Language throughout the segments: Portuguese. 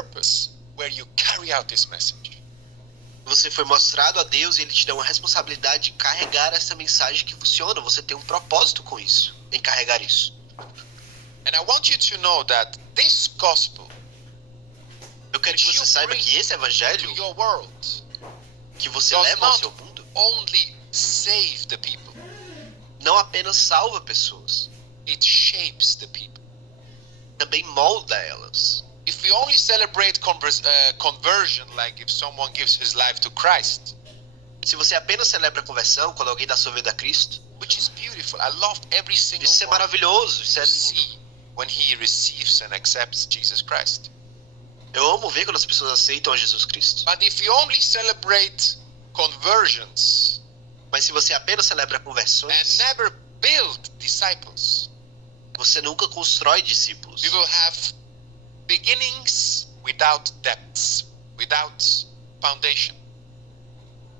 purpose where you carry out this message. Você foi mostrado a Deus e Ele te dá uma responsabilidade de carregar essa mensagem que funciona. Você tem um propósito com isso, em carregar isso. And I want you to know that this gospel Eu quero que você saiba que esse to evangelho your world que você does leva ao not seu mundo only save the people, não apenas salva pessoas, it shapes the people. também molda elas. If we only celebrate conversion, like if someone gives his life to Christ, Se você apenas celebra a conversão quando alguém dá sua vida a Cristo, which is beautiful, I love every single isso é one maravilhoso, isso é to lindo. see when he receives and accepts Jesus Christ. Eu amo ver quando as pessoas aceitam a Jesus Cristo. But if you only celebrate conversions Mas se você apenas celebra and conversões, never build disciples, você nunca constrói discípulos. we will have beginnings without depths, without foundation.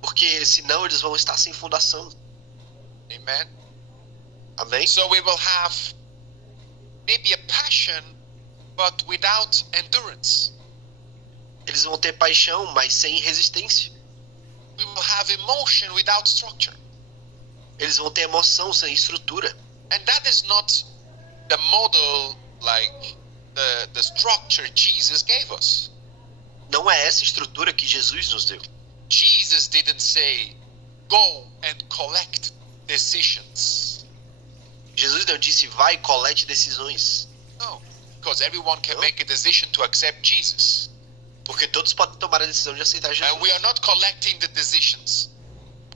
Porque senão eles vão estar sem fundação. Amen. Amém? So we will have maybe a passion, but without endurance. Eles vão ter paixão, mas sem resistência. We will have emotion without structure. Eles vão ter emoção sem estrutura. And that is not the model, like the structure Jesus gave us. Não é essa estrutura que Jesus nos deu. Jesus didn't say, go and collect decisions. Jesus não disse, vai e colete decisões. No, because everyone can No. make a decision to accept Jesus. Porque todos podem tomar a decisão de aceitar Jesus. And we are not collecting the decisions.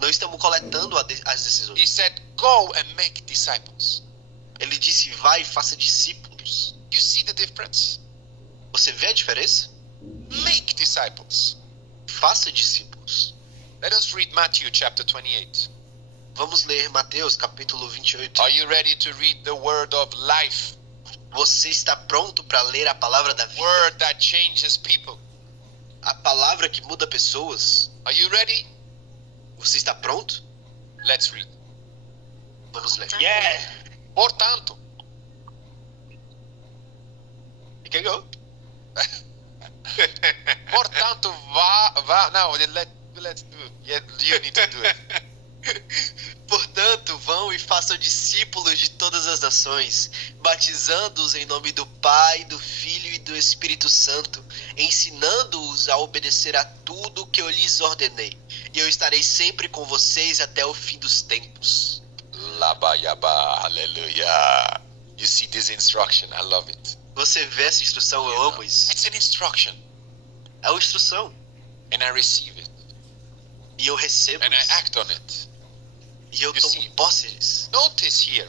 Não estamos coletando as He decisões. said, go and make disciples. Ele disse, vai e faça discípulos. You see the difference? Você vê a diferença? Make disciples. Faça discípulos. Let us read Matthew chapter 28. Vamos ler Mateus capítulo 28. Are you ready to read the word of life? Você está pronto para ler a palavra da vida? Word that changes people. A palavra que muda pessoas? Are you ready? Você está pronto? Let's read. Vamos ler. Yeah. Portanto, You can go. portanto, no, let's do it. Yeah, you need to do it. Portanto, vão e façam discípulos de todas as nações, batizando-os em nome do Pai, do Filho e do Espírito Santo, ensinando-os a obedecer a tudo que eu lhes ordenei. E eu estarei sempre com vocês até o fim dos tempos. Labayaba, hallelujah. You see this instruction, I love it. Você vê essa instrução? Eu amo isso. It's an instruction, É uma instrução. and I receive it, E eu recebo and I isso. act on it. E eu You tomo see. posse disso. Notice here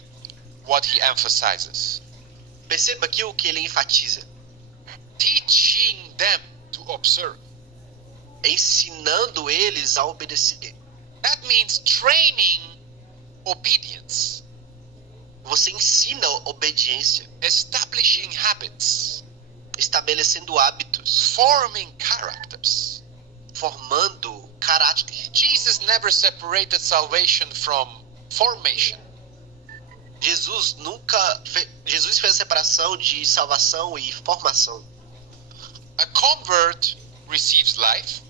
what he emphasizes. Perceba aqui o que ele enfatiza. Teaching them to observe. Ensinando eles a obedecer. That means training obedience, Você ensina obediência, establishing habits, estabelecendo hábitos, forming characters. formando caráter. Jesus never separated salvation from formation. Jesus fez a separação de salvação e formação. A convert receives life.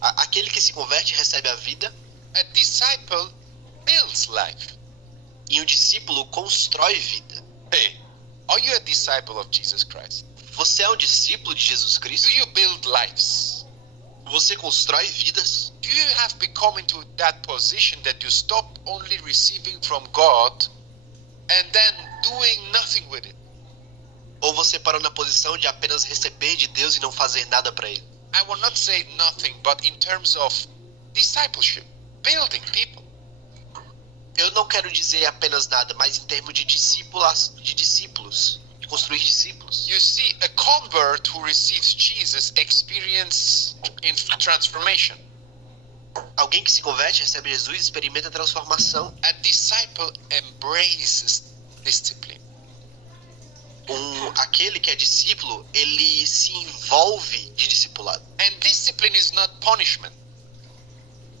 Aquele que se converte recebe a vida A disciple builds life. e um discípulo constrói vida. Hey, are you a disciple of Jesus Christ? Você é um discípulo de Jesus Cristo? Do you build lives? Você constrói vidas? Do you have become into that position that you stop only receiving from God and then doing nothing with it? Ou você parou na posição de apenas receber de Deus e não fazer nada para Ele? I will not say nothing, but in terms of discipleship, building people. Eu não quero dizer apenas nada, mas em termos de discípulos, de construir discípulos. You see, a convert who receives Jesus experience in transformation. Alguém que se converte, recebe Jesus, experimenta transformação. A disciple embraces discipline. Aquele que é discípulo, ele se envolve de discipulado. And discipline is not punishment.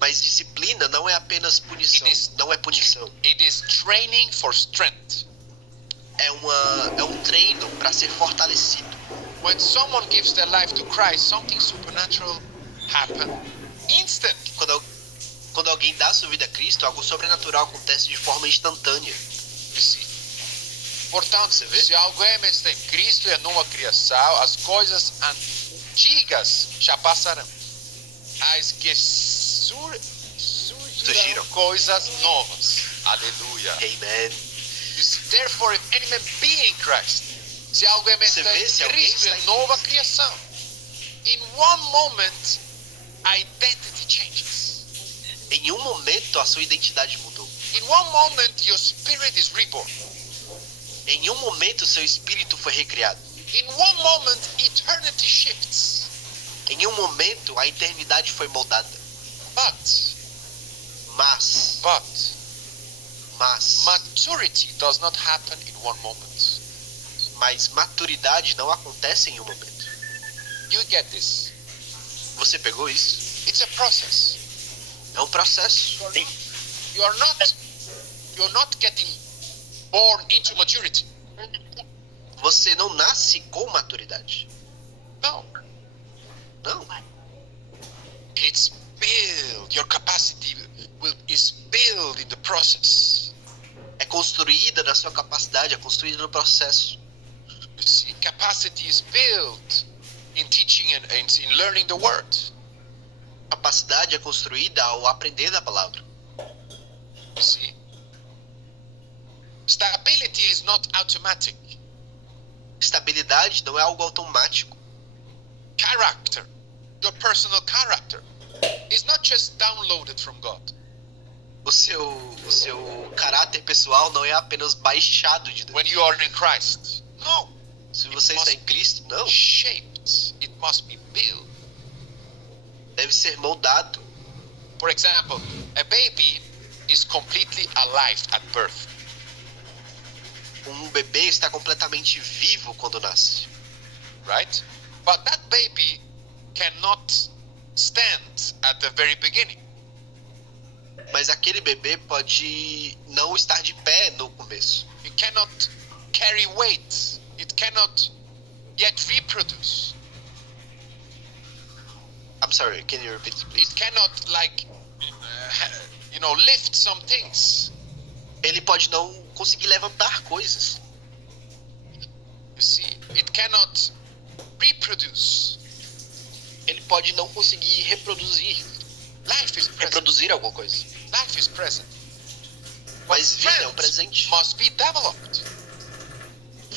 Mas disciplina não é apenas punição, não é punição. It is training for strength. É um treino para ser fortalecido. When someone gives their life to Christ, something supernatural happens instantly. Quando alguém dá sua vida a Cristo, algo sobrenatural acontece de forma instantânea. You see? Portanto, Você vê? se alguém está em Cristo, é nova criação, as coisas antigas já passaram. As que surgiram coisas novas. Aleluia. Amen. You see, therefore, if any man be in Christ, se alguém Você está vê, se em alguém Cristo, está é em nova Cristo. criação. In one moment, identity changes. Em um momento, a sua identidade mudou. In one moment, your spirit is reborn. Em um momento, seu espírito foi recriado. In one moment, eternity shifts. Em um momento, a eternidade foi moldada. But Mas maturity does not happen in one moment. maturidade não acontece em um momento. You get this? Você pegou isso? It's a process. É um processo. You're not getting born into maturity. Você não nasce com maturidade. No. Não. It's built. Your capacity is built in the process. É construída na sua capacidade, é construída no processo. You see, capacity is built in teaching and in learning the word. Capacidade é construída ao aprender da palavra. You see, stability is not automatic. Estabilidade não é algo automático. Character, your personal character, is not just downloaded from God. O seu caráter pessoal não é apenas baixado de Deus. When you are in Christ, no. Se você está em Cristo, não. Shaped. It must be built. Deve ser moldado. For example, a baby is completely alive at birth. Um bebê está completamente vivo quando nasce. Right? But that baby cannot stand at the very beginning. Mas aquele bebê pode não estar de pé no começo. It cannot carry weight. It cannot yet reproduce. I'm sorry, can you repeat, please? It cannot lift some things. Ele pode não conseguir levantar coisas. You see, it cannot reproduce. Ele pode não conseguir reproduzir. Life is present. Reproduzir alguma coisa. Life is present. Mas vida é um Strength presente. must be developed.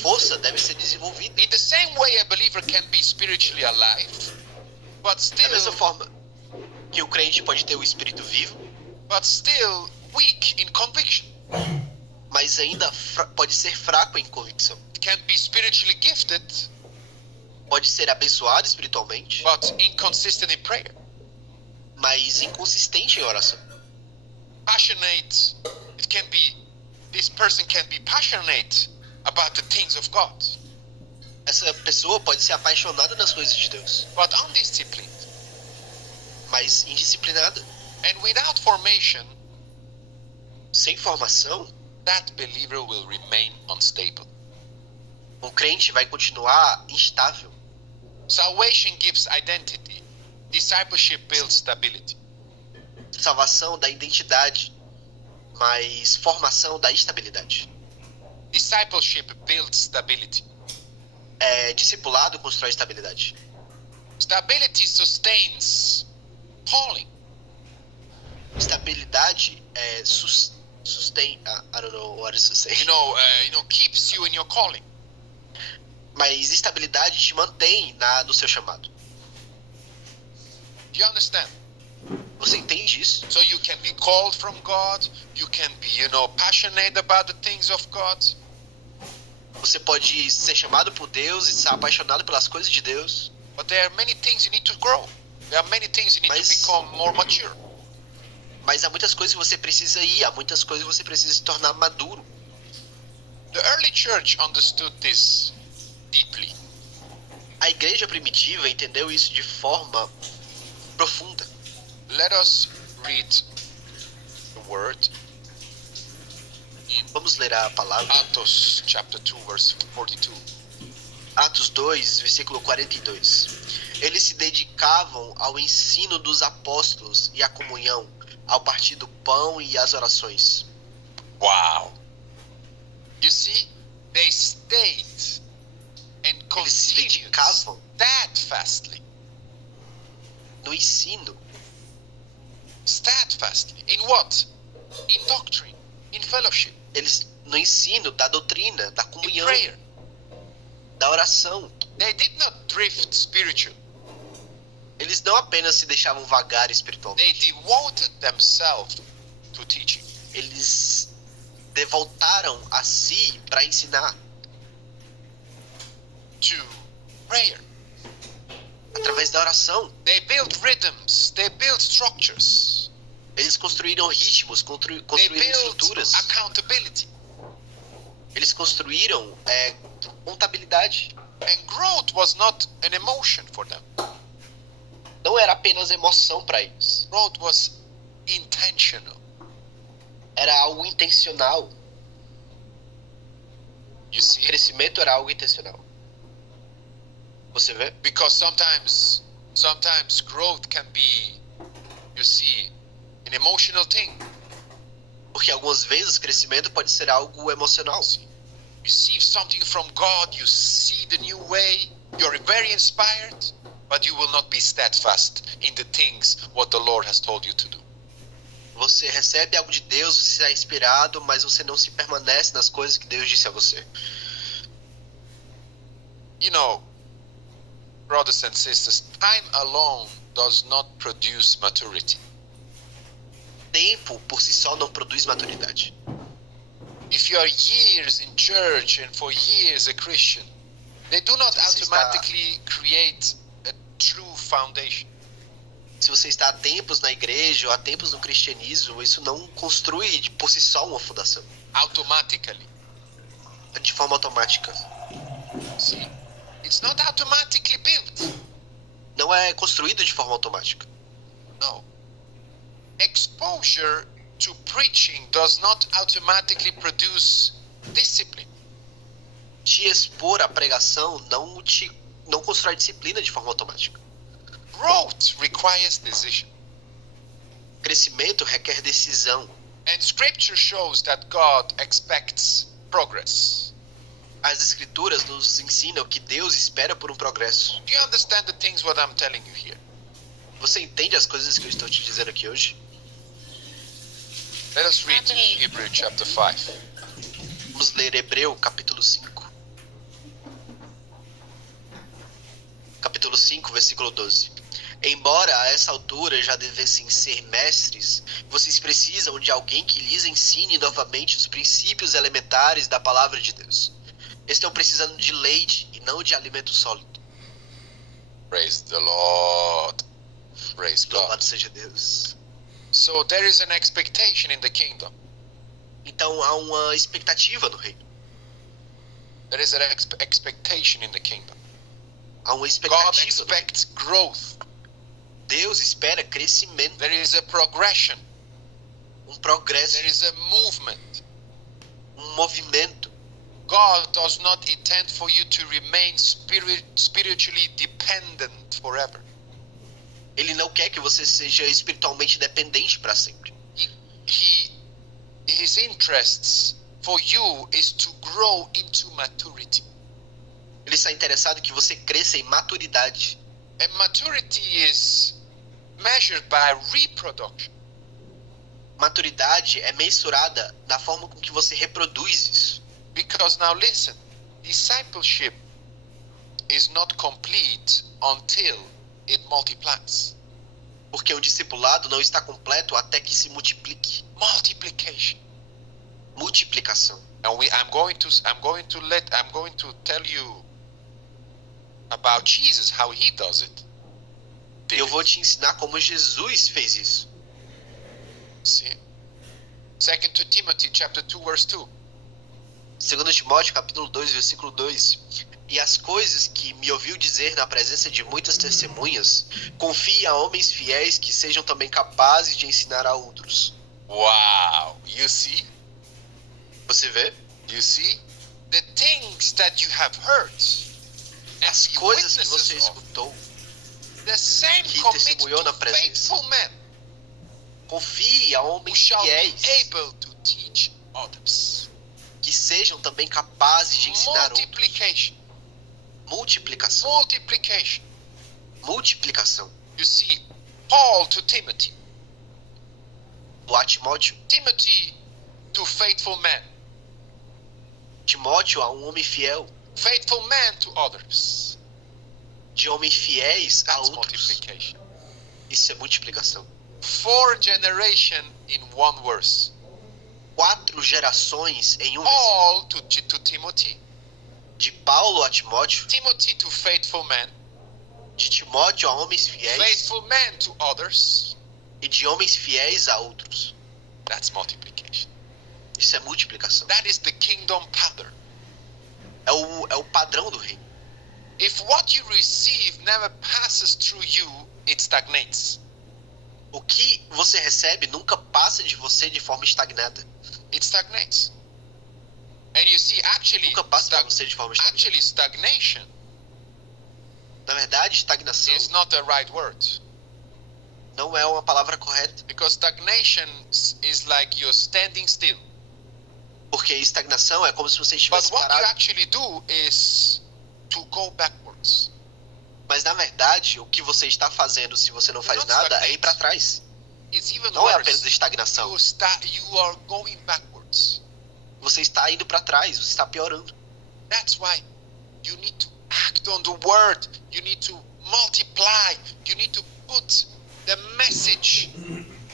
Força deve ser desenvolvida. In the same way, a believer can be spiritually alive, but Da mesma still forma que o crente pode ter o espírito vivo, weak in conviction. mas ainda pode ser fraco em convicção. It can be spiritually gifted, Pode ser abençoado espiritualmente, but inconsistent in prayer. mas inconsistente em oração. Passionate. This person can be passionate about the things of God, Essa pessoa pode ser apaixonada nas coisas de Deus, but undisciplined. mas indisciplinada. And without formation, Sem formação, that believer will remain unstable. o crente vai continuar instável. Salvation gives identity. Discipleship builds stability. Salvação dá identidade, mas formação dá estabilidade. Discipleship builds stability. Discipulado constrói estabilidade. Stability sustains calling. Estabilidade sustain. I don't know what is sustain. Keeps you in your calling. Mas estabilidade te mantém no seu chamado. Do you understand? Você entende isso? So you can be called from God. You can be, passionate about the things of God. Você pode ser chamado por Deus e ser apaixonado pelas coisas de Deus. But there are many things you need to grow. There are many things you need to become more mature. Mas há muitas coisas que você precisa ir, há muitas coisas que você precisa se tornar maduro. The early church understood this deeply. A igreja primitiva entendeu isso de forma profunda. Let us read the word in Vamos ler a palavra. Atos chapter 2 verse 42. Atos 2, versículo 42. Eles se dedicavam ao ensino dos apóstolos e à comunhão, ao partir do pão e às orações. Wow. You see, they stayed and Eles se continued dedicavam steadfastly. no ensino. Steadfastly. In what? In doctrine, in fellowship, Eles no ensino da doutrina, da in comunhão, prayer. da oração. They did not drift spiritually. Eles não apenas se deixavam vagar They espiritualmente. devoted themselves to teaching. Eles devoltaram a si para ensinar To prayer. através da oração. They built rhythms. They built structures. Eles construíram ritmos, They construíram built estruturas. accountability. Eles construíram contabilidade. And growth was not an emotion for them. Não era apenas emoção para eles. Growth was intentional. Era algo intencional. You see? Crescimento era algo intencional. Você vê? Because sometimes growth can be, you see, an emotional thing. Porque algumas vezes crescimento pode ser algo emocional. You receive something from God, you see the new way, you're very inspired, but you will not be steadfast in the things what the Lord has told you to do. Você recebe algo de Deus, você é inspirado, mas você não se permanece nas coisas que Deus disse a você. You know, brothers and sisters, time alone does not produce maturity. Tempo por si só não produz maturidade. If you are years in church and for years a Christian, they do not Se você está- automatically create a true foundation. Se você está há tempos na igreja ou há tempos no cristianismo, isso não construi por si só uma fundação, Automatically. de forma automática. See? It's not automatically built. Não é construído de forma automática. No. Exposure to preaching does not automatically produce discipline. Te expor à pregação não constrói disciplina de forma automática. Growth requires decision. Crescimento requer decisão. And scripture shows that God expects progress. As escrituras nos ensinam que Deus espera por um progresso. Do you understand the things what I'm telling you here? Você entende as coisas que eu estou te dizendo aqui hoje? Let us read Amém. Hebrew chapter 5. Vamos ler Hebreu, capítulo 5. Capítulo 5, versículo 12. Embora a essa altura já devessem ser mestres, vocês precisam de alguém que lhes ensine novamente os princípios elementares da palavra de Deus. Estão precisando de leite e não de alimento sólido. Praise the Lord. Praise God. Louvado seja Deus. So there is an expectation in the kingdom. Então há uma expectativa no reino. There is an expectation in the kingdom. Há uma God expectativa. No reino. expects growth. Deus espera crescimento, There is a progression. progresso, There is a movement. movimento. God does not intend for you to remain spiritually dependent forever. Ele não quer que você seja espiritualmente dependente para sempre. His interests for you is to grow into maturity. Ele está interessado em que você cresça em maturidade. And maturity is measured by reproduction. Maturidade é mensurada da forma com que você reproduz isso. Because now listen, discipleship is not complete until it multiplies. Porque o discipulado não está completo até que se multiplique. Multiplication. Multiplicação. And I'm going to tell you about Jesus, how he does it. Eu vou te ensinar como Jesus fez isso. See? 2 Timothy chapter 2 verse 2. 2 Timóteo capítulo 2, versículo 2. E as coisas que me ouviu dizer na presença de muitas testemunhas, confie a homens fiéis que sejam também capazes de ensinar a outros. Wow, you see? Você vê? You see? The things that you have heard, and as be coisas que você witnesses of. escutou, The same que commit testemunhou na to presença. faithful men confie a who homens shall be fiéis able to teach others. que sejam também capazes de ensinar outros. Multiplication. Multiplicação. Multiplication. Multiplicação. You see, Paul to Timothy. Do a Timóteo. Timothy to faithful men. Timóteo a um homem fiel. Faithful men to others. De homens fiéis a That's outros. multiplication. Isso é multiplicação. 4 generations in one verse. 4 gerações em um versículo. Paul to Timothy. De Paulo a Timóteo. Timothy to faithful men. De Timóteo a homens fiéis. Faithful men to others. E de homens fiéis a outros. That's multiplication. Isso é multiplicação. That is the kingdom pattern. É o padrão do reino. If what you receive never passes through you, it stagnates. O que você recebe nunca passa de você de forma estagnada. It stagnates. And you see, Nunca passa para você de forma estagnada. stagnation Na verdade, estagnação is not the right word. não é uma palavra correta. Because stagnation is like you're standing still. Porque estagnação é como se você But estivesse what you parado. actually do is to go backwards. Mas na verdade, o que você está fazendo se você não faz Not nada é stagnate. ir para trás. It's even Não é apenas worse. estagnação. You are going backwards. Você está indo para trás, você está piorando. That's why you need to act on the word. You need to multiply. You need to put the message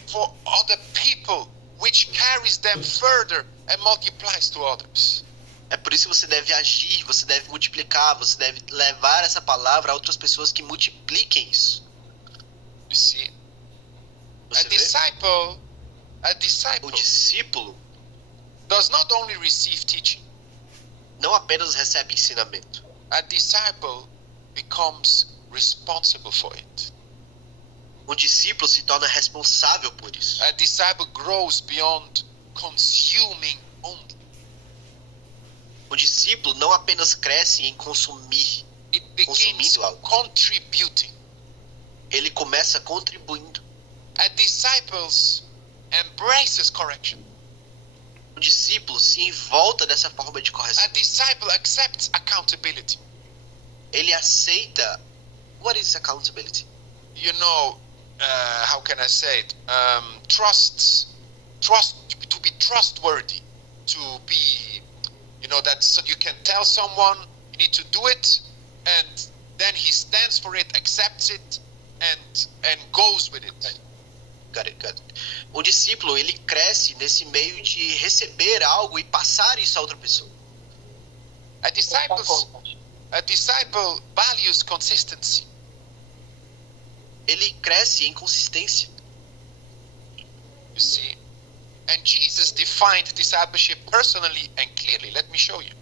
for other people, which carries them further and multiplies to others. É por isso que você deve agir, você deve multiplicar, você deve levar essa palavra a outras pessoas que multipliquem isso. You see, Você vê? a disciple O discípulo does not only receive teaching. não apenas recebe ensinamento. A disciple becomes responsible for it. Um discípulo se torna responsável por isso. A disciple grows beyond consuming only. O discípulo não apenas cresce em consumir, It begins Consumindo algo. contributing. ele começa contribuindo. A disciple embraces correction. O discípulo se envolta dessa forma de A correção. disciple accepts accountability. Ele aceita. What is accountability? You know, how can I say it? Trust to be trustworthy, to be, that so you can tell someone you need to do it, and then he stands for it, accepts it, and goes with it. Got it. O discípulo, ele cresce nesse meio de receber algo e passar isso a outra pessoa. A disciple values consistency. Ele cresce em consistência. You see, and Jesus defined discipleship personally and clearly. Let me show you.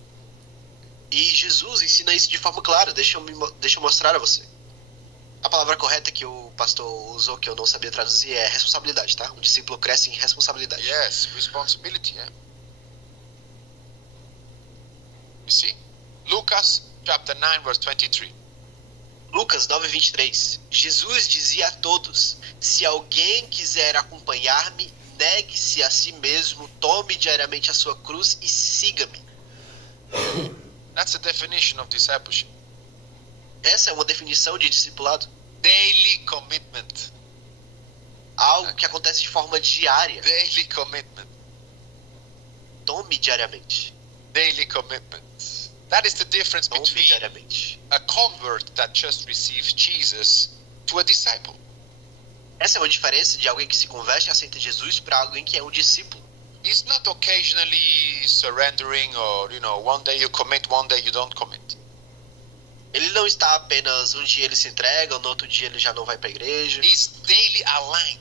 E Jesus ensina isso de forma clara. Deixa eu mostrar a você. A palavra correta que o pastor usou, que eu não sabia traduzir, é responsabilidade, tá? O discípulo cresce em responsabilidade. Yes, responsibility. Yeah. You see, Lucas chapter 9 verse 23. Lucas 9:23. Jesus dizia a todos: se alguém quiser acompanhar-me, negue-se a si mesmo, tome diariamente a sua cruz e siga-me. That's the definition of discipleship. Essa é uma definição de discipulado. Daily commitment. Algo que acontece de forma diária. Daily commitment. Tome diariamente. Daily commitment. That is the difference Tome between diariamente. a convert that just receives Jesus to a disciple. Essa é uma diferença de alguém que se converte e aceita Jesus para alguém que é um discípulo. It's not occasionally surrendering or, one day you commit, one day you don't commit. Ele não está apenas um dia ele se entrega, no outro dia ele já não vai para a igreja. It's daily aligned.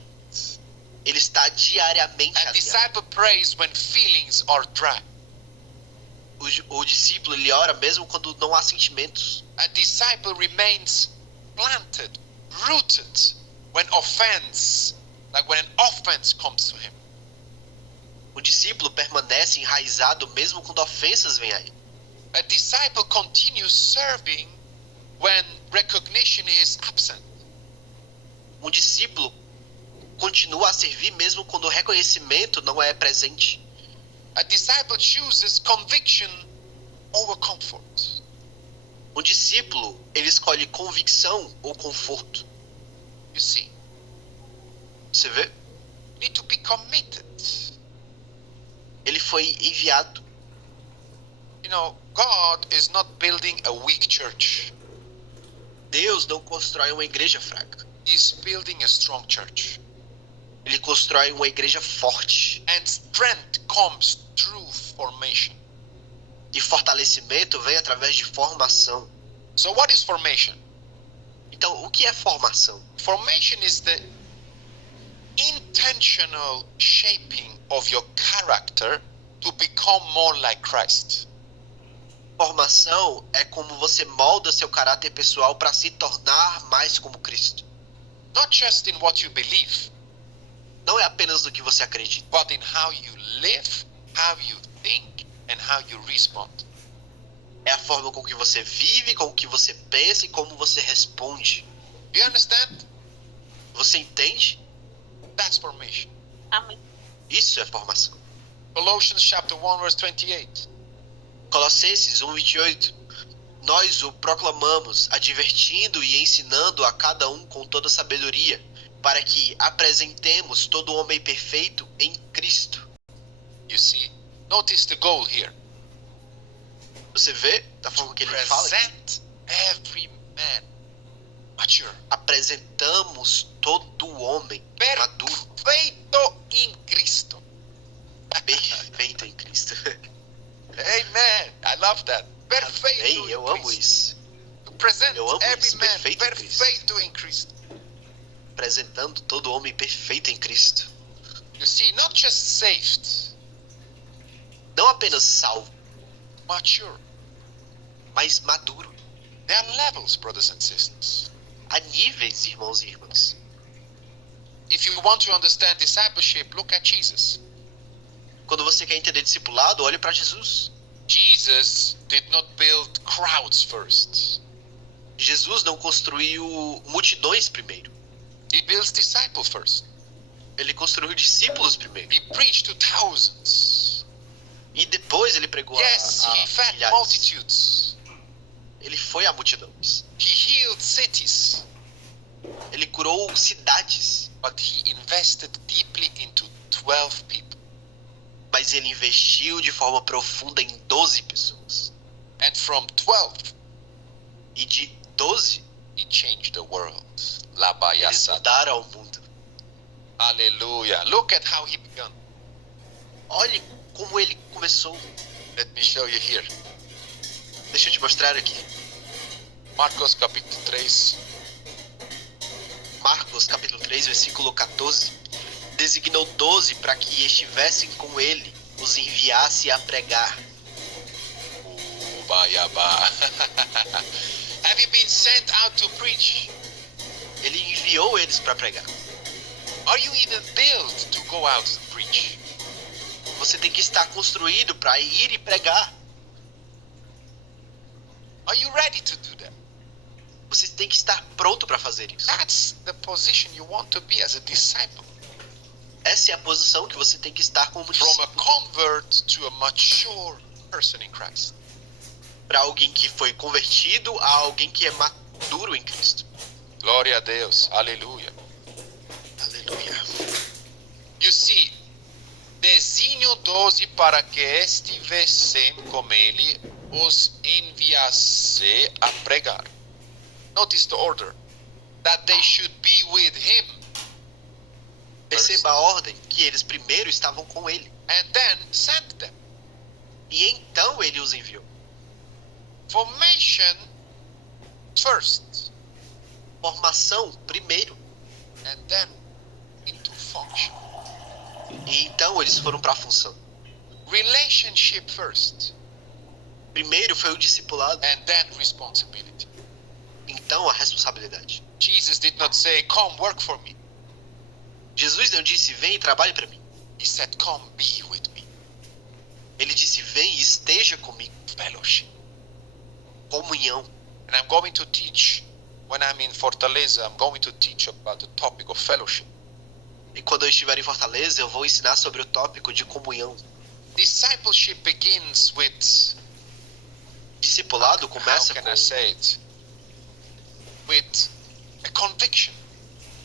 Ele está diariamente A alinhado. disciple prays when feelings are dry. O discípulo, ele ora mesmo quando não há sentimentos. A disciple remains planted, rooted when when an offense comes to him. O discípulo permanece enraizado mesmo quando ofensas vêm a ele. A disciple continues serving when recognition is absent. Um discípulo continua a servir mesmo quando o reconhecimento não é presente. A disciple chooses conviction over comfort. Um discípulo, ele escolhe convicção ou conforto. You see, Você vê? you need to be committed. Ele foi enviado. You know, God is not building a weak church. Deus não constrói uma igreja fraca. He's building a strong church. Ele constrói uma igreja forte. And strength comes through formation. E fortalecimento vem através de formação. So what is formation? Então, o que é formação? Formation is the intentional shaping of your character to become more like Christ. Formação é como você molda seu caráter pessoal para se tornar mais como Cristo. Not just in what you believe, Não é apenas no que você acredita, but in how you live, how you think, and how you respond. é a forma com que você vive, com que você pensa e como você responde. Do you understand? Você entende? That's formation. Amém. Isso é formação. Colossians chapter 1 verse 28. Colossenses 1:28. Nós o proclamamos, advertindo e ensinando a cada um com toda sabedoria, para que apresentemos todo homem perfeito em Cristo. You see? Notice the goal here. Você vê da forma que ele fala aqui? Present every man mature. Apresentamos todo homem maduro, Perfeito em Cristo. perfeito em Cristo. Amen. I love that. Perfeito Ei, em eu amo Cristo. isso. To present Eu amo every isso, man perfeito em Cristo. perfeito em Cristo. Apresentando todo homem perfeito em Cristo. You see, not just saved, Não apenas salvo, mature. mas maduro. There are levels, brothers and sisters. Há níveis, irmãos e irmãs. If you want to understand discipleship, look at Jesus. Quando você quer entender discipulado, olhe para Jesus. Jesus did not build crowds first. Jesus não construiu multidões primeiro. He builds disciples first. Ele construiu discípulos primeiro. He preached to thousands. E depois ele pregou Yes, a he fed milhares. multitudes. Ele foi a multidões. He healed cities. Ele curou cidades. But he invested deeply into 12 people. Mas ele investiu de forma profunda em 12 pessoas. And from 12, E de 12, he changed the world. eles Labayasat. mudaram ao mundo. Hallelujah. Look at how he began. Olhe como ele começou. Let me show you here. Deixa eu te mostrar aqui. Marcos capítulo 3. Marcos capítulo 3, versículo 14. Designou 12 para que estivessem com ele, os enviasse a pregar. Ubayaba. Have you been sent out to preach? Ele enviou eles para pregar. Are you even built to go out to preach? Você tem que estar construído para ir e pregar. Are you ready to do that? Você tem que estar pronto para fazer isso. That's the position you want to be as a disciple. Essa é a posição que você tem que estar como From a discípulo. convert to a mature person in Christ. Para alguém que foi convertido a alguém que é maduro em Cristo. Glória a Deus. Aleluia. Aleluia. You see, designo 12 para que estivessem com ele, os enviasse a pregar. Notice the order. That they should be with him. Perceba a ordem, que eles primeiro estavam com ele. And then sent them. E então ele os enviou. Formation first. Formação primeiro. And then into function. E então eles foram para a função. Relationship first. Primeiro foi o discipulado. And then responsibility. Então a responsabilidade. Jesus did not say, come work for me. Jesus não disse, vem e trabalhe para mim. He said, come be with me. Ele disse, vem e esteja comigo. Fellowship. Comunhão. And I'm going to teach, when I'm in Fortaleza, I'm going to teach about the topic of fellowship. E quando eu estiver em Fortaleza, eu vou ensinar sobre o tópico de comunhão. Discipleship begins with, Discipulado how começa can I say it? With a conviction,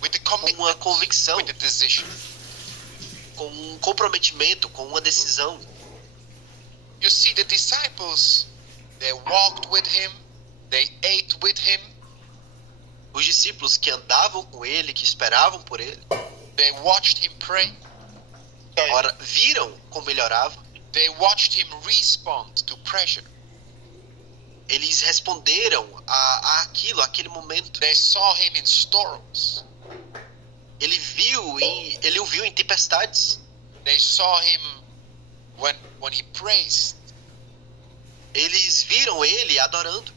with a com uma commitment, convicção, with a decision. com um comprometimento, com uma decisão. You see, the disciples, they walked with him, they ate with him, Os discípulos que andavam com ele, que esperavam por ele, they watched him pray, viram como ele orava, they watched him respond to pressure, eles responderam a aquele momento. they saw him in storms, Ele o viu em tempestades. they saw him when he praised. Eles viram ele adorando.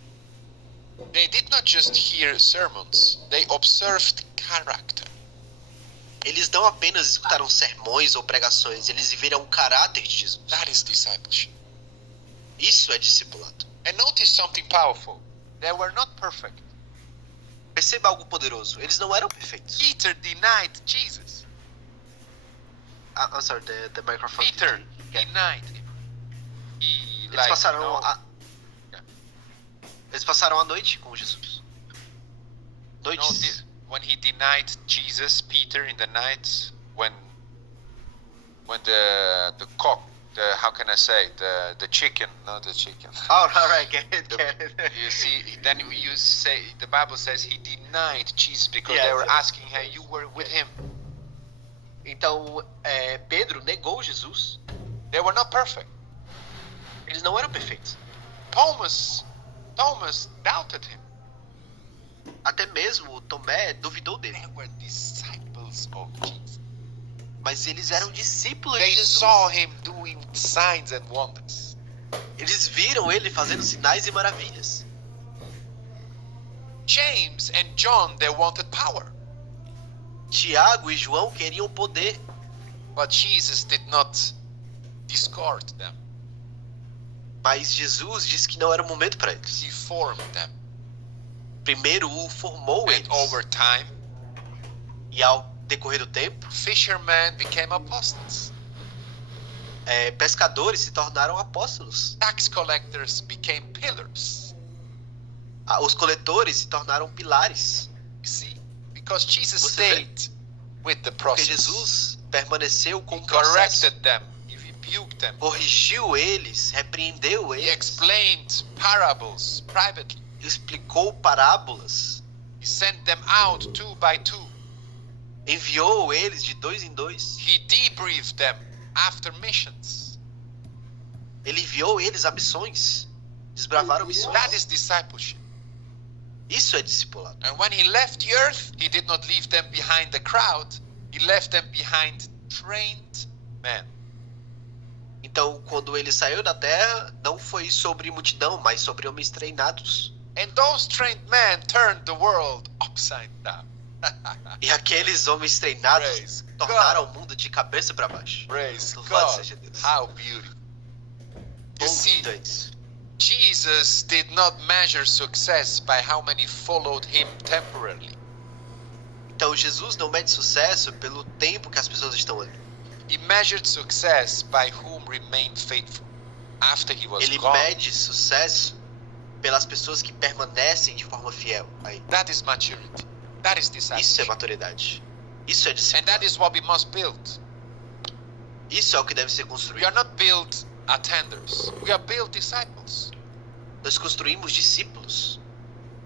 They did not just hear sermons, they observed character. Eles não apenas escutaram sermões ou pregações, eles viram o caráter de Jesus. That is discipleship. Isso é discipulado. And notice something powerful. They were not perfect. Perceba algo poderoso. Eles não eram perfeitos. Peter denied Jesus. I'm sorry, the microphone. Peter denied him. Eles passaram a noite com Jesus. Noites. When he denied Jesus, Peter, in the night, when the cock, how can I say, the chicken, not the chicken. Oh, alright, get it. You see, then you say, the Bible says he denied Jesus because Yes, they were yes. asking, hey, you were with him. Então, Pedro negou Jesus. They were not perfect. Eles não eram perfeitos. Thomas doubted him. Até mesmo Tomé duvidou dele. They were disciples of Jesus. Mas eles eram discípulos They de Jesus. saw him doing signs and wonders. Eles viram ele fazendo sinais e maravilhas. James and John, they wanted power. Tiago e João queriam poder, But Jesus did not discard them. mas Jesus disse que não era o momento para eles. He formed them. Primeiro o formou And eles. over time, E ao decorrer do tempo, fishermen became apostles. pescadores se tornaram apóstolos. Tax collectors became pillars. Os coletores se tornaram pilares. You see? Because Jesus Você vê? stayed with the Porque process. Jesus permaneceu com He o processo. corrected them. He rebuked them. Corrigiu eles, repreendeu He eles. explained parables privately. Explicou parábolas. He sent them out 2 by 2. Enviou eles de 2 em 2. He debriefed them after missions. Ele enviou eles a missões. Desbravaram missões. That is discipleship. Isso é discipulado. And when he left the earth, he did not leave them behind the crowd. He left them behind trained men. Então, quando ele saiu da terra, não foi sobre multidão, mas sobre homens treinados. And those trained men turned the world upside down. E aqueles homens treinados Praise tornaram God. o mundo de cabeça para baixo. Praise Louvado God. seja Deus. How beautiful. You see, Bendito é isso. Jesus did not measure success by how many followed him temporarily. Então, Jesus não mede sucesso pelo tempo que as pessoas estão ali. He measured success by whom remained faithful after he was Ele gone. mede sucesso pelas pessoas que permanecem de forma fiel. Aí, That is maturity. That is isso é discipleship. maturidade. Isso é And disciplina. that is what we must build. Isso é o que deve ser We construído. are not built attenders. We are built disciples. Nós construímos discípulos.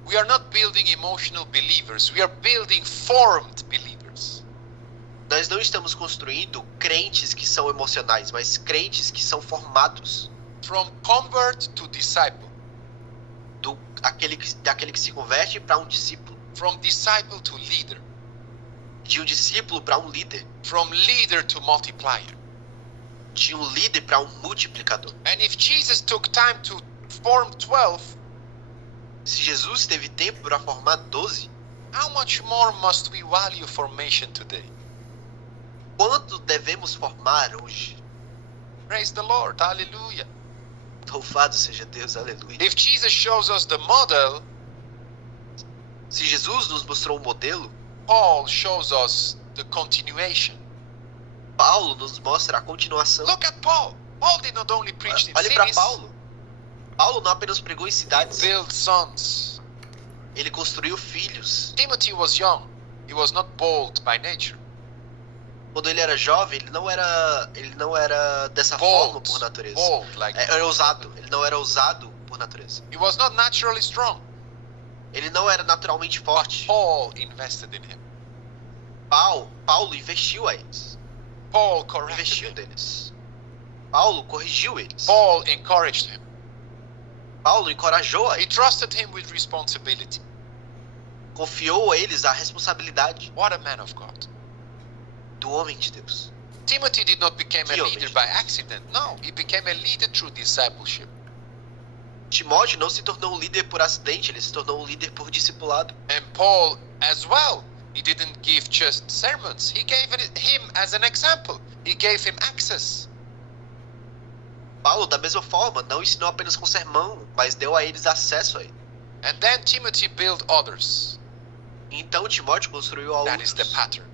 We are not building emotional believers. We are building formed believers. Nós não estamos construindo crentes que são emocionais, mas crentes que são formados. From convert to disciple. Daquele que se converte para um discípulo. From disciple to leader. De um discípulo para um líder. From leader to multiplier. De um líder para um multiplicador. And if Jesus took time to form 12, Se Jesus teve tempo para formar 12, how much more must we value formation today? quanto devemos formar hoje? Praise the Lord. Hallelujah. Louvado seja Deus, aleluia. If Jesus shows us the model, Se Jesus nos mostrou um modelo, Paul shows us the continuation. Paulo nos mostra a continuação. Look at Paul. Paul did not only preach in Olhe para cities, Paulo. Paulo não apenas pregou em he cidades, built sons. ele construiu filhos. Timothy was young. He was not bold by nature. Quando ele era jovem, ele não era dessa forma por natureza. Bold, like Era ousado. Ele não era ousado por natureza. he was not naturally strong. Ele não era naturalmente forte. Paul invested in him. Paulo investiu a eles. Paul corrected Investiu him. deles. Paulo corrigiu eles. Paul encouraged him. Paulo encorajou a He eles. trusted him with responsibility. Confiou a eles a responsabilidade What a man of God. do homem de Deus. Timothy did not become a Que leader homem. by accident. No, he became a leader through discipleship. Timóteo não se tornou um líder por acidente, ele se tornou um líder por discipulado. And Paul as well. He didn't give just sermons. He gave him as an example. He gave him access. Paulo, da mesma forma, não ensinou apenas com sermão, mas deu a eles acesso a ele. And then Timothy built others. Então Timóteo construiu a That is the outros. pattern.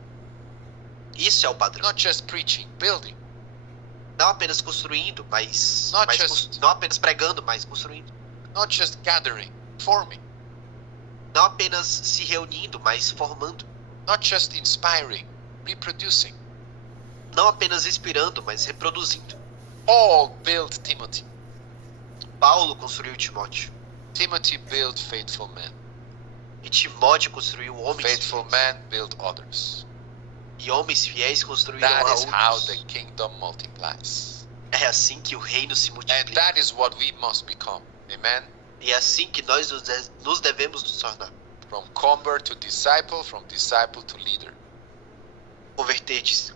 Isso é o padrão. Not just preaching, building. Não apenas construindo, mas Not just- não apenas pregando, mas construindo. Not just gathering, forming. Não apenas se reunindo, mas formando. Not just inspiring, reproducing. Não apenas inspirando, mas reproduzindo. Paul built Timothy. Paulo construiu Timóteo. Timothy built faithful men. E Timóteo construiu homens Faithful fiéis. men build others. E homens fiéis construíram That a is how outros. the kingdom multiplies. É assim que o reino se And multiplica. that is what we must become. Amen? E é assim que nós nos devemos nos tornar. From convert to disciple, from disciple to leader.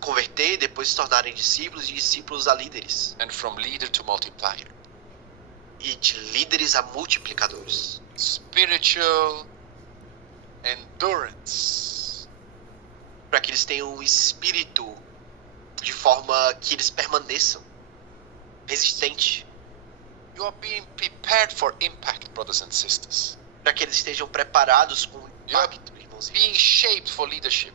Converter e depois se tornarem discípulos e discípulos a líderes. And from leader to multiplier. E de líderes a multiplicadores. Spiritual endurance. Para que eles tenham um espírito de forma que eles permaneçam resistente. You are being prepared for impact, brothers and sisters. Para que eles estejam preparados com o impacto, irmãos. Being shaped for leadership.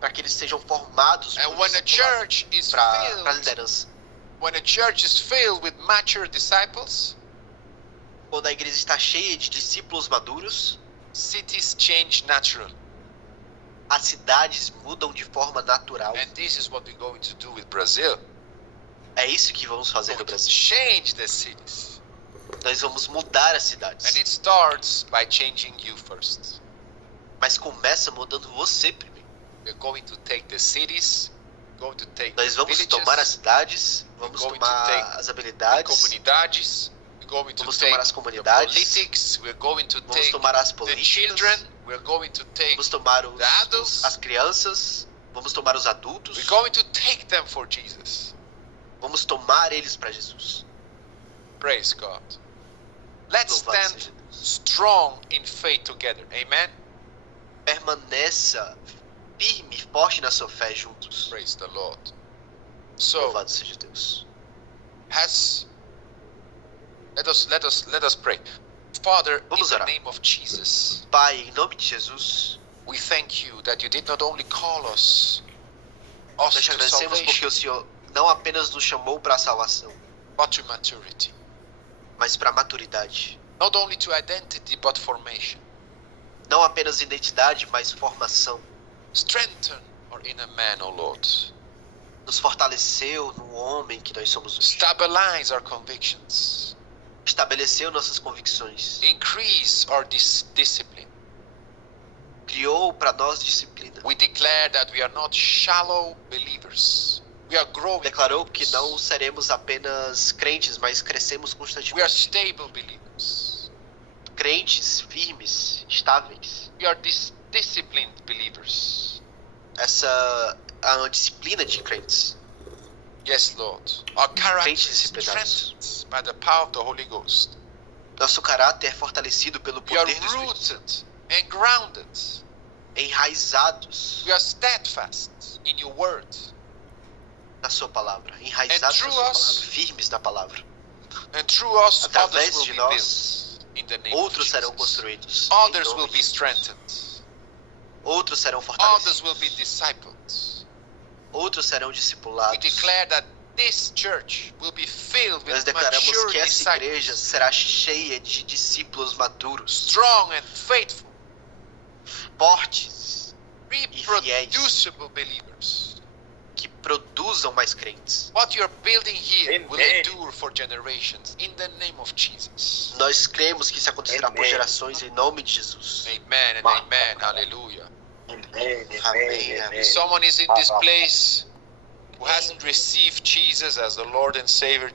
Para que eles sejam formados And when a church is para filled, liderança. when a church is filled with mature disciples, Quando a igreja está cheia de discípulos maduros, cities change naturally. as cidades mudam de forma natural. And this is what we're going to do with Brazil. É isso que vamos fazer We're no going to Brasil. change the cities. Nós vamos mudar as cidades. And it starts by changing you first. Mas começa mudando você primeiro. We're going to take the cities, going to take Nós the vamos tomar as villages, cidades, vamos going to tomar take as the habilidades, comunidades, we're going to vamos take tomar as the comunidades, politics, we're going to vamos take tomar as the políticas, children, we're going to take, vamos tomar the adults. as crianças, vamos tomar os adultos, we're going to take them for Jesus. vamos tomar eles para Jesus. Praise God. Let's Louvado stand seja Deus. strong in faith together. Amen. Permaneça firme e forte na sua fé juntos. Praise the Lord. So, Louvado seja Deus. let us pray. Father, in Vamos the orar. name of Jesus, Pai, em nome de Jesus, we thank you that you did not only call us nós te to agradecemos porque salvation, o Senhor não apenas nos chamou para a salvação, but to maturity. mas para a maturidade. Not only to identity, but formation. Não apenas identidade, mas formação. Strengthen our inner man, O Lord. Nos fortaleceu no homem que nós somos hoje. Stabilize our convictions. Estabeleceu nossas convicções. Increase our discipline. Criou para nós disciplina. We declare that we are not shallow believers. We are growing. Declarou que believers. não seremos apenas crentes, mas crescemos We are constantemente. stable believers. Crentes firmes, estáveis. We are disciplined believers. Essa é uma disciplina de crentes. Yes, Lord. Our character is disciplinados. strengthened by the power of the Holy Ghost. Nosso caráter é fortalecido pelo We are poder do Espírito Santo. rooted and grounded. Enraizados We are steadfast in your word. na sua palavra. Enraizados na through sua us, palavra. Firmes na palavra. And through us, Através others will de be nós, built in the name of Outros serão Jesus. construídos. Em Others nome will de be Jesus. strengthened. Outros serão Others fortalecidos. will be discipled. Outros serão We discipulados. declare that this church will be filled Nós with declaramos mature que essa igreja disciples, será cheia de discípulos maduros, strong and faithful, fortes, reproducible believers. que produzam mais crentes. What you're building here will Amen. endure for generations in the name of Jesus. Nós cremos que isso acontecerá por Amém. gerações em nome de Jesus. Amen and amen. Hallelujah. Amém, Amém, amém. If someone is in this place who hasn't received Jesus as the Lord and Savior,